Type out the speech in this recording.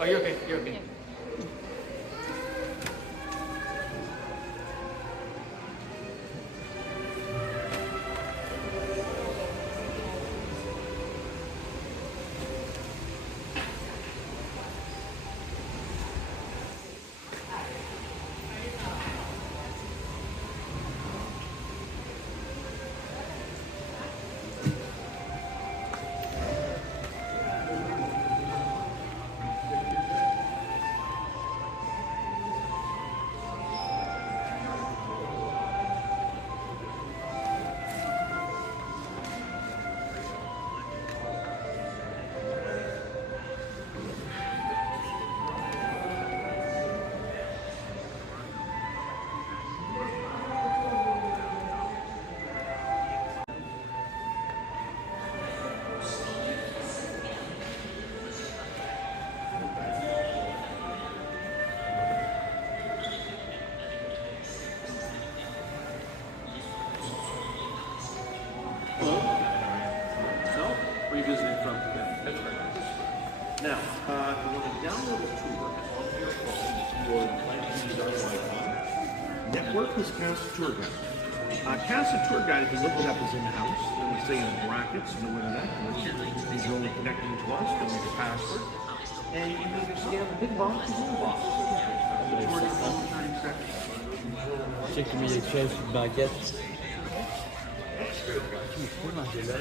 Oh, you're okay. You're okay. Where are you visiting from? Now, if you want to download a tour onto your phone or planning Network is Casa Tour Guide. Casa Tour Guide, if you look it up, is in-house. It will say in brackets, no internet. You can only connecting to us, don't need a password. And you can either scan the big box or the little box. The tour is all 30 seconds. Je sais que il y a quelque chose de baguette. Tu peux manger là.